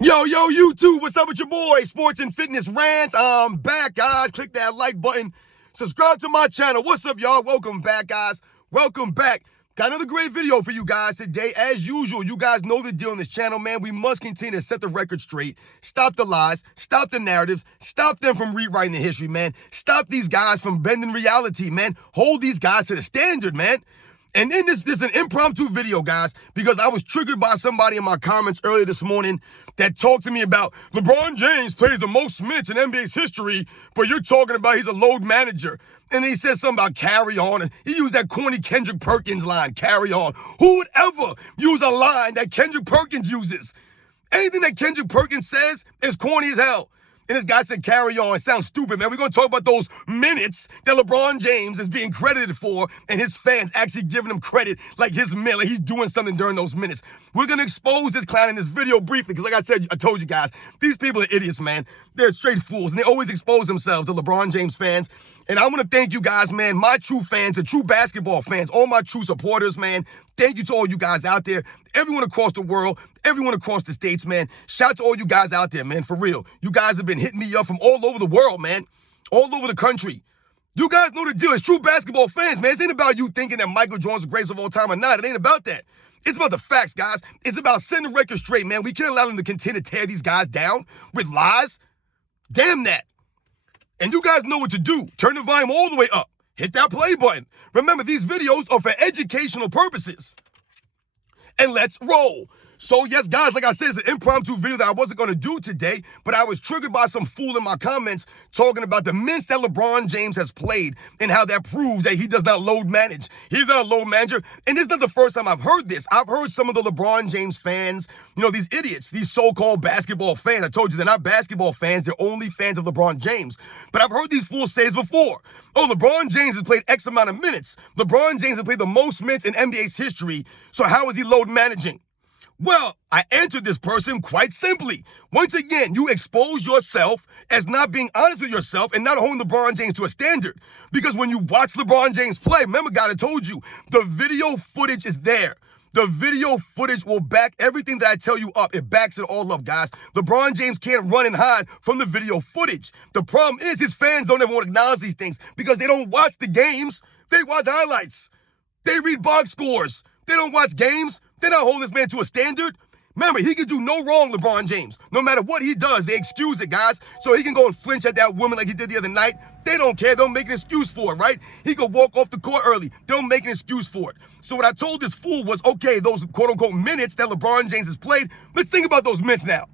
Yo, YouTube, what's up with your boy? Sports and Fitness Rants. I'm back, guys. Click that like button. Subscribe to my channel. What's up, y'all? Welcome back, guys. Welcome back. Got another great video for you guys today. As usual, you guys know the deal on this channel, man. We must continue to set the record straight. Stop the lies. Stop the narratives. Stop them from rewriting the history, man. Stop these guys from bending reality, man. Hold these guys to the standard, man. And in this is an impromptu video, guys, because I was triggered by somebody in my comments earlier this morning that talked to me about LeBron James plays the most minutes in NBA's history, but you're talking about he's a load manager. And he said something about carry on. And he used that corny Kendrick Perkins line, carry on. Who would ever use a line that Kendrick Perkins uses? Anything that Kendrick Perkins says is corny as hell. And this guy said, carry on. It sounds stupid, man. We're going to talk about those minutes that LeBron James is being credited for and his fans actually giving him credit like his man, like he's doing something during those minutes. We're going to expose this clown in this video briefly because like I said, I told you guys, these people are idiots, man. They're straight fools, and they always expose themselves to LeBron James fans. And I want to thank you guys, man, my true fans, the true basketball fans, all my true supporters, man. Thank you to all you guys out there, everyone across the world, everyone across the states, man. Shout out to all you guys out there, man, for real. You guys have been hitting me up from all over the world, man, all over the country. You guys know the deal. It's true basketball fans, man. It ain't about you thinking that Michael Jordan's the greatest of all time or not. It ain't about that. It's about the facts, guys. It's about setting the record straight, man. We can't allow them to continue to tear these guys down with lies. Damn that. And you guys know what to do. Turn the volume all the way up. Hit that play button. Remember, these videos are for educational purposes. And let's roll. So, yes, guys, like I said, it's an impromptu video that I wasn't going to do today, but I was triggered by some fool in my comments talking about the minutes that LeBron James has played and how that proves that he does not load manage. He's not a load manager. And this is not the first time I've heard this. I've heard some of the LeBron James fans, you know, these idiots, these so-called basketball fans. I told you they're not basketball fans. They're only fans of LeBron James. But I've heard these fools say this before. Oh, LeBron James has played X amount of minutes. LeBron James has played the most minutes in NBA's history. So how is he load managing? Well, I answered this person quite simply. Once again, you expose yourself as not being honest with yourself and not holding LeBron James to a standard. Because when you watch LeBron James play, remember, God, I told you, the video footage is there. The video footage will back everything that I tell you up. It backs it all up, guys. LeBron James can't run and hide from the video footage. The problem is his fans don't ever want to acknowledge these things because they don't watch the games. They watch highlights. They read box scores. They don't watch games. They're not holding this man to a standard. Remember, he can do no wrong, LeBron James. No matter what he does, they excuse it, guys. So he can go and flinch at that woman like he did the other night. They don't care. They'll make an excuse for it, right? He could walk off the court early. They'll make an excuse for it. So what I told this fool was, okay, those quote-unquote minutes that LeBron James has played, let's think about those minutes now.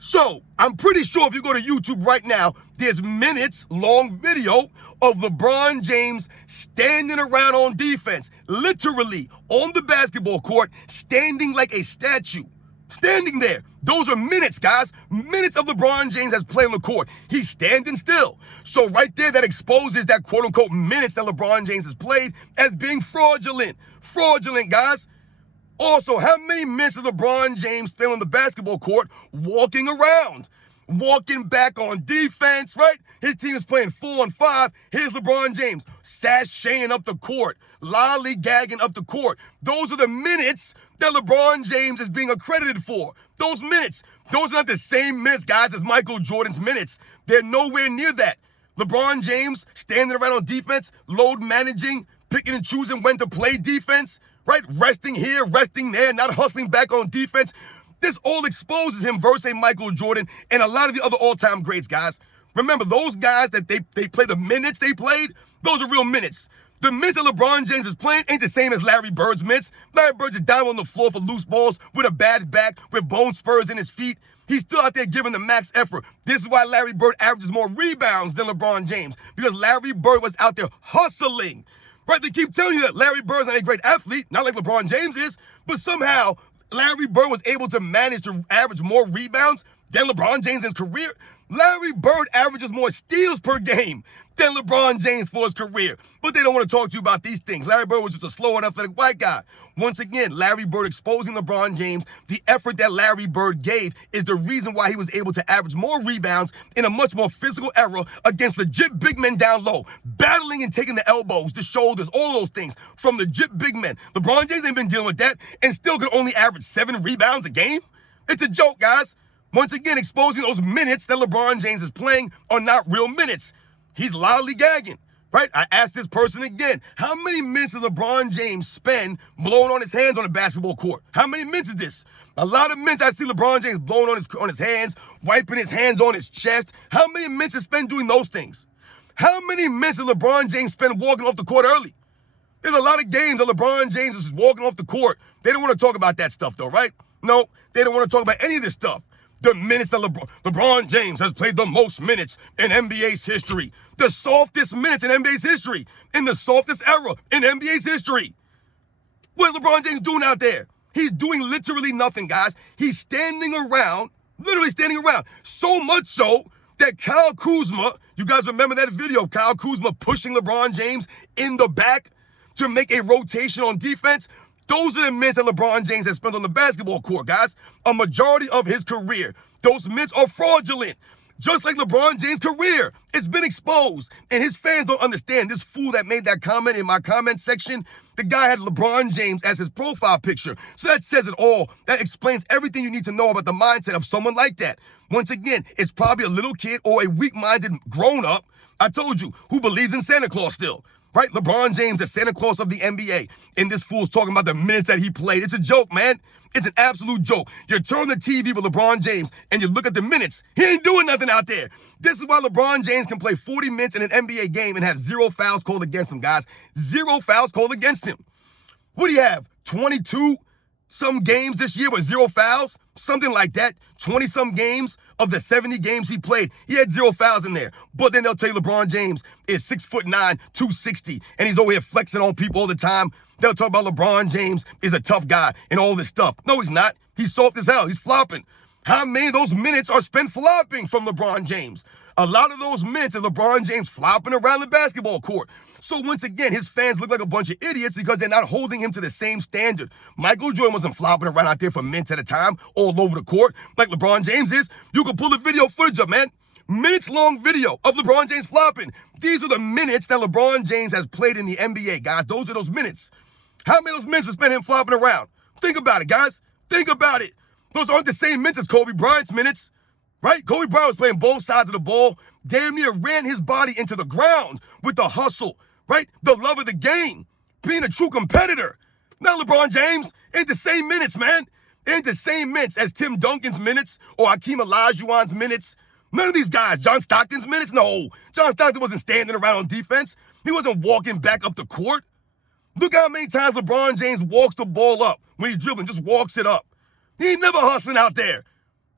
So, I'm pretty sure if you go to YouTube right now, there's minutes-long video of LeBron James standing around on defense, literally on the basketball court, standing like a statue. Standing there. Those are minutes, guys. Minutes of LeBron James has played on the court. He's standing still. So right there, that exposes that quote-unquote minutes that LeBron James has played as being fraudulent. Fraudulent, guys. Also, how many minutes did LeBron James spend on the basketball court walking around? Walking back on defense, right? His team is playing 4-on-5. Here's LeBron James sashaying up the court, lollygagging up the court. Those are the minutes that LeBron James is being accredited for. Those minutes. Those are not the same minutes, guys, as Michael Jordan's minutes. They're nowhere near that. LeBron James standing around on defense, load managing, picking and choosing when to play defense, right? Resting here, resting there, not hustling back on defense. This all exposes him versus Michael Jordan and a lot of the other all-time greats, guys. Remember, those guys that they play the minutes they played, those are real minutes. The minutes that LeBron James is playing ain't the same as Larry Bird's minutes. Larry Bird is down on the floor for loose balls with a bad back, with bone spurs in his feet. He's still out there giving the max effort. This is why Larry Bird averages more rebounds than LeBron James, because Larry Bird was out there hustling. Right, they keep telling you that Larry Bird's not a great athlete, not like LeBron James is, but somehow Larry Bird was able to manage to average more rebounds than LeBron James in his career. Larry Bird averages more steals per game than LeBron James for his career. But they don't want to talk to you about these things. Larry Bird was just a slow and athletic white guy. Once again, Larry Bird exposing LeBron James. The effort that Larry Bird gave is the reason why he was able to average more rebounds in a much more physical era against legit big men down low, battling and taking the elbows, the shoulders, all those things from legit big men. LeBron James ain't been dealing with that and still can only average 7 rebounds a game. It's a joke, guys. Once again, exposing those minutes that LeBron James is playing are not real minutes. He's loudly gagging, right? I asked this person again, how many minutes does LeBron James spend blowing on his hands on the basketball court? How many minutes is this? A lot of minutes I see LeBron James blowing on his hands, wiping his hands on his chest. How many minutes is spent doing those things? How many minutes does LeBron James spend walking off the court early? There's a lot of games that LeBron James is walking off the court. They don't want to talk about that stuff though, right? No, they don't want to talk about any of this stuff. The minutes that LeBron James has played the most minutes in NBA's history. The softest minutes in NBA's history. In the softest era in NBA's history. What is LeBron James doing out there? He's doing literally nothing, guys. He's standing around, literally standing around. So much so that Kyle Kuzma, you guys remember that video of Kyle Kuzma pushing LeBron James in the back to make a rotation on defense? Those are the minutes that LeBron James has spent on the basketball court, guys. A majority of his career. Those minutes are fraudulent. Just like LeBron James' career, it's been exposed. And his fans don't understand. This fool that made that comment in my comment section, the guy had LeBron James as his profile picture. So that says it all. That explains everything you need to know about the mindset of someone like that. Once again, it's probably a little kid or a weak-minded grown-up, I told you, who believes in Santa Claus still. Right? LeBron James, the Santa Claus of the NBA. And this fool's talking about the minutes that he played. It's a joke, man. It's an absolute joke. You turn the TV with LeBron James and you look at the minutes. He ain't doing nothing out there. This is why LeBron James can play 40 minutes in an NBA game and have 0 fouls called against him, guys. 0 fouls called against him. What do you have? 22 some games this year with 0 fouls? Something like that. 20-some games of the 70 games he played. He had 0 fouls in there. But then they'll tell you LeBron James is 6'9", 260, and he's over here flexing on people all the time. They'll talk about LeBron James is a tough guy and all this stuff. No, he's not. He's soft as hell. He's flopping. How many of those minutes are spent flopping from LeBron James? A lot of those minutes is LeBron James flopping around the basketball court. So once again, his fans look like a bunch of idiots because they're not holding him to the same standard. Michael Jordan wasn't flopping around out there for minutes at a time all over the court like LeBron James is. You can pull the video footage up, man. Minutes-long video of LeBron James flopping. These are the minutes that LeBron James has played in the NBA, guys. Those are those minutes. How many of those minutes are spent him flopping around? Think about it, guys. Think about it. Those aren't the same minutes as Kobe Bryant's minutes, right? Kobe Bryant was playing both sides of the ball, damn near ran his body into the ground with the hustle, right? The love of the game, being a true competitor. Now LeBron James ain't the same minutes, man. It ain't the same minutes as Tim Duncan's minutes or Hakeem Olajuwon's minutes. None of these guys. John Stockton's minutes? No. John Stockton wasn't standing around on defense. He wasn't walking back up the court. Look how many times LeBron James walks the ball up when he's dribbling, just walks it up. He ain't never hustling out there.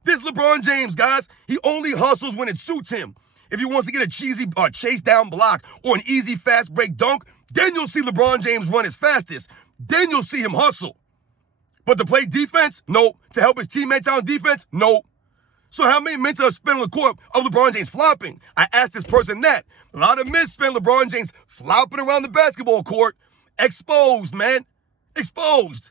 This LeBron James, guys, he only hustles when it suits him. If he wants to get a cheesy chase down block or an easy fast break dunk, then you'll see LeBron James run his fastest. Then you'll see him hustle. But to play defense? No. To help his teammates out on defense? No. So how many minutes are spent on the court of LeBron James flopping? I asked this person that. A lot of minutes spent LeBron James flopping around the basketball court. Exposed, man. Exposed.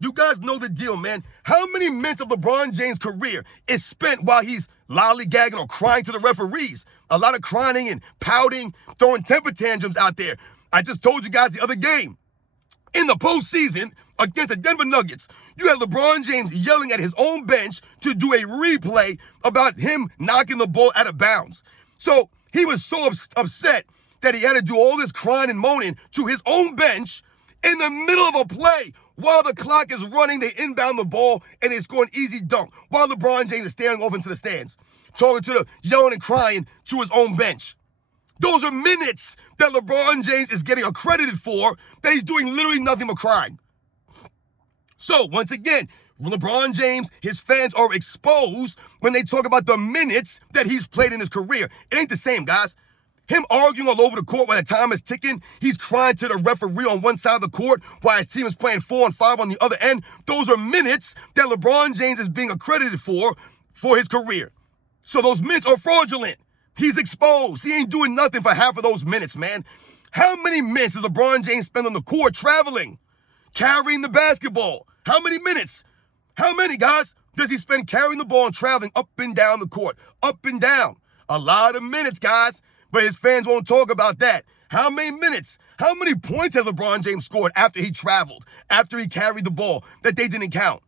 You guys know the deal, man. How many minutes of LeBron James' career is spent while he's lollygagging or crying to the referees? A lot of crying and pouting, throwing temper tantrums out there. I just told you guys the other game. In the postseason, against the Denver Nuggets, you had LeBron James yelling at his own bench to do a replay about him knocking the ball out of bounds. So he was so upset that he had to do all this crying and moaning to his own bench in the middle of a play. While the clock is running, they inbound the ball and they score an easy dunk while LeBron James is staring off into the stands, talking to the yelling and crying to his own bench. Those are minutes that LeBron James is getting accredited for that he's doing literally nothing but crying. So, once again, LeBron James, his fans are exposed when they talk about the minutes that he's played in his career. It ain't the same, guys. Him arguing all over the court while the time is ticking, he's crying to the referee on one side of the court while his team is playing 4-on-5 on the other end. Those are minutes that LeBron James is being accredited for his career. So those minutes are fraudulent. He's exposed. He ain't doing nothing for half of those minutes, man. How many minutes does LeBron James spend on the court traveling, carrying the basketball? How many minutes? How many, guys, does he spend carrying the ball and traveling up and down the court? Up and down. A lot of minutes, guys. But his fans won't talk about that. How many minutes? How many points has LeBron James scored after he traveled, after he carried the ball, that they didn't count?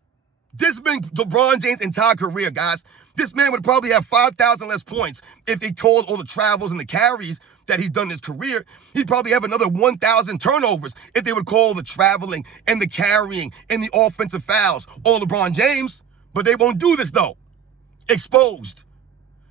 This has been LeBron James' entire career, guys. This man would probably have 5,000 less points if they called all the travels and the carries that he's done in his career. He'd probably have another 1,000 turnovers if they would call the traveling and the carrying and the offensive fouls all LeBron James. But they won't do this, though. Exposed.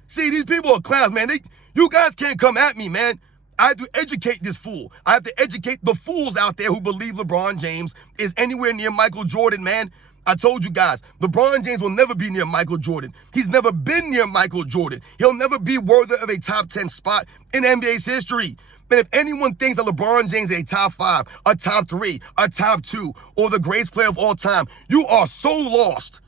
See, these people are clowns, man. You guys can't come at me, man. I have to educate this fool. I have to educate the fools out there who believe LeBron James is anywhere near Michael Jordan, man. I told you guys, LeBron James will never be near Michael Jordan. He's never been near Michael Jordan. He'll never be worthy of a top 10 spot in NBA's history. And if anyone thinks that LeBron James is a top 5, a top 3, a top 2, or the greatest player of all time, you are so lost.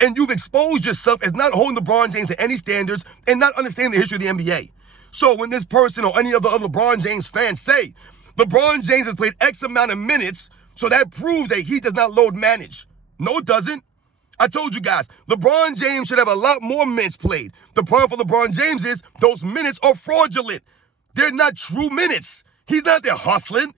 And you've exposed yourself as not holding LeBron James to any standards and not understanding the history of the NBA. So when this person or any of the other LeBron James fans say, LeBron James has played X amount of minutes, so that proves that he does not load manage. No, it doesn't. I told you guys, LeBron James should have a lot more minutes played. The problem for LeBron James is those minutes are fraudulent. They're not true minutes. He's not there hustling.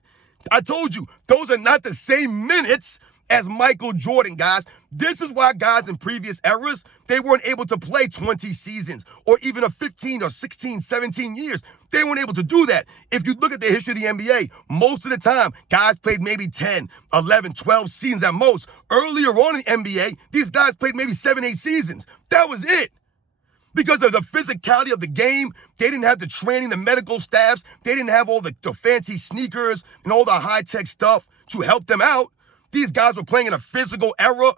I told you, those are not the same minutes as Michael Jordan, guys. This is why guys in previous eras, they weren't able to play 20 seasons or even a 15 or 16, 17 years. They weren't able to do that. If you look at the history of the NBA, most of the time, guys played maybe 10, 11, 12 seasons at most. Earlier on in the NBA, these guys played maybe 7, 8 seasons. That was it. Because of the physicality of the game, they didn't have the training, the medical staffs. They didn't have all the fancy sneakers and all the high-tech stuff to help them out. These guys were playing in a physical era,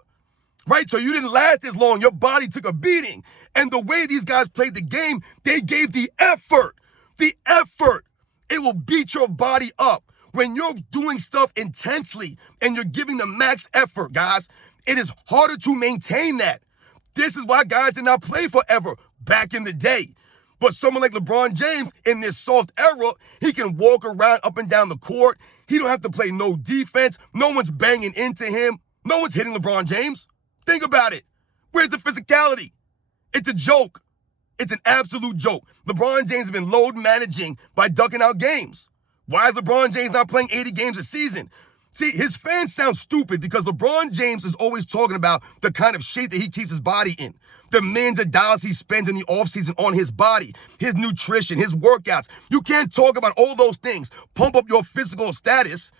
right? So you didn't last as long. Your body took a beating. And the way these guys played the game, they gave the effort. The effort. It will beat your body up. When you're doing stuff intensely and you're giving the max effort, guys, it is harder to maintain that. This is why guys did not play forever back in the day. But someone like LeBron James, in this soft era, he can walk around up and down the court. He don't have to play no defense. No one's banging into him. No one's hitting LeBron James. Think about it. Where's the physicality? It's a joke. It's an absolute joke. LeBron James has been load managing by ducking out games. Why is LeBron James not playing 80 games a season? See, his fans sound stupid because LeBron James is always talking about the kind of shape that he keeps his body in. The millions of dollars he spends in the offseason on his body, his nutrition, his workouts. You can't talk about all those things, pump up your physical status,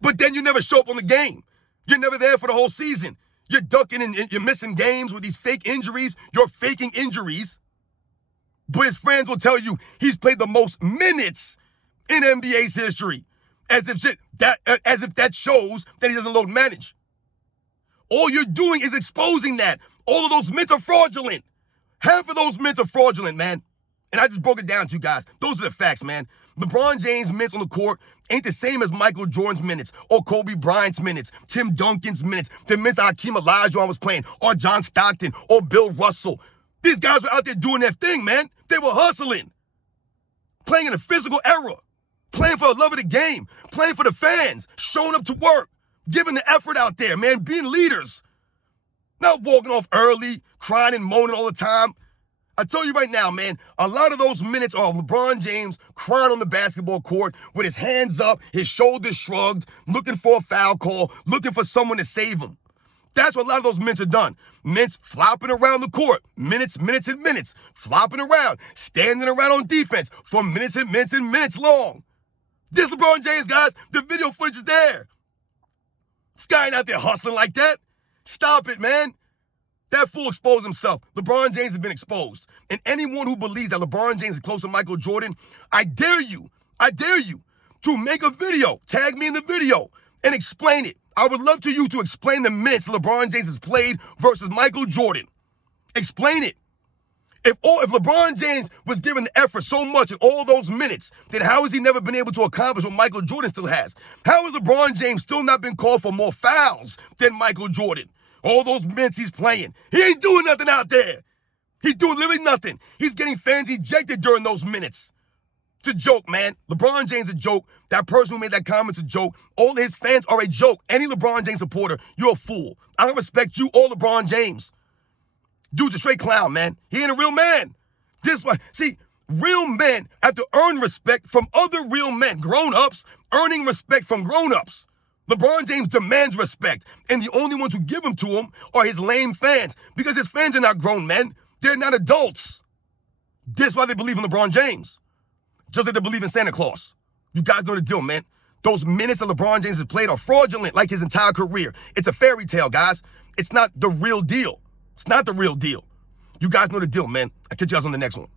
but then you never show up on the game. You're never there for the whole season. You're ducking and you're missing games with these fake injuries. You're faking injuries. But his fans will tell you he's played the most minutes in NBA's history, as if that shows that he doesn't load manage. All you're doing is exposing that. All of those mints are fraudulent. Half of those mints are fraudulent, man. And I just broke it down to you guys. Those are the facts, man. LeBron James' minutes on the court ain't the same as Michael Jordan's minutes or Kobe Bryant's minutes, Tim Duncan's minutes, the minutes that Hakeem Olajuwon was playing, or John Stockton, or Bill Russell. These guys were out there doing their thing, man. They were hustling, playing in a physical era, playing for the love of the game, playing for the fans, showing up to work, giving the effort out there, man, being leaders. Not walking off early, crying and moaning all the time. I tell you right now, man, a lot of those minutes are LeBron James crying on the basketball court with his hands up, his shoulders shrugged, looking for a foul call, looking for someone to save him. That's what a lot of those minutes are done. Minutes flopping around the court. Minutes, flopping around, standing around on defense for minutes and minutes and minutes long. This LeBron James, guys, the video footage is there. This guy ain't out there hustling like that. Stop it, man. That fool exposed himself. LeBron James has been exposed. And anyone who believes that LeBron James is close to Michael Jordan, I dare you to make a video, tag me in the video, and explain it. I would love to you to explain the minutes LeBron James has played versus Michael Jordan. Explain it. If LeBron James was given the effort so much in all those minutes, then how has he never been able to accomplish what Michael Jordan still has? How has LeBron James still not been called for more fouls than Michael Jordan? All those minutes he's playing, he ain't doing nothing out there. He's doing literally nothing. He's getting fans ejected during those minutes. It's a joke, man. LeBron James is a joke. That person who made that comment's a joke. All his fans are a joke. Any LeBron James supporter, you're a fool. I don't respect you or LeBron James. Dude's a straight clown, man. He ain't a real man. See, real men have to earn respect from other real men. Grown-ups earning respect from grown-ups. LeBron James demands respect, and the only ones who give him to him are his lame fans, because his fans are not grown men. They're not adults. That's why they believe in LeBron James, just like they believe in Santa Claus. You guys know the deal, man. Those minutes that LeBron James has played are fraudulent, like his entire career. It's a fairy tale, guys. It's not the real deal. It's not the real deal. You guys know the deal, man. I'll catch you guys on the next one.